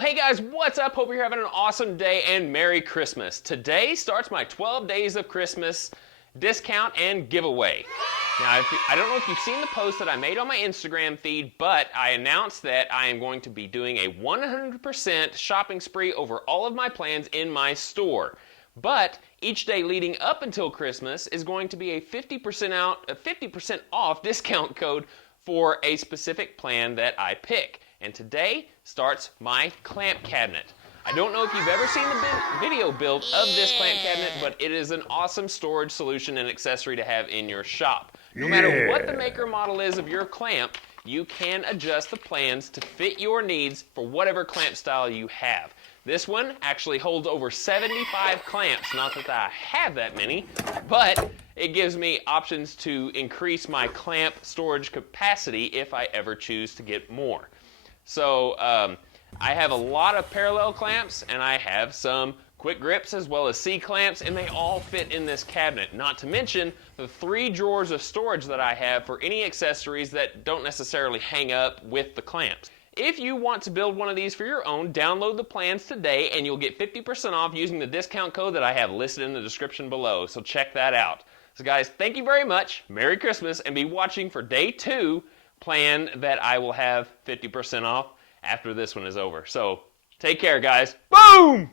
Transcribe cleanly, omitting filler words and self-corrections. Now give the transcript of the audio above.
Well, hey guys, what's up? Hope you're having an awesome day and Merry Christmas. Today starts my 12 Days of Christmas discount and giveaway. Now, I don't know if you've seen the post that I made on my Instagram feed, but I announced that I am going to be doing a 100% shopping spree over all of my plans in my store. But each day leading up until Christmas is going to be a 50% off discount code for a specific plan that I pick. And today starts my clamp cabinet. I don't know if you've ever seen the video build of this clamp cabinet, but it is an awesome storage solution and accessory to have in your shop. No matter what the maker model is of your clamp, you can adjust the plans to fit your needs for whatever clamp style you have. This one actually holds over 75 clamps. Not that I have that many, but it gives me options to increase my clamp storage capacity if I ever choose to get more. So I have a lot of parallel clamps, and I have some quick grips as well as C-clamps, and they all fit in this cabinet. Not to mention the 3 drawers of storage that I have for any accessories that don't necessarily hang up with the clamps. If you want to build one of these for your own, download the plans today and you'll get 50% off using the discount code that I have listed in the description below. So check that out. So guys, thank you very much. Merry Christmas, and be watching for day 2 plan that I will have 50% off after this one is over. So take care, guys. Boom!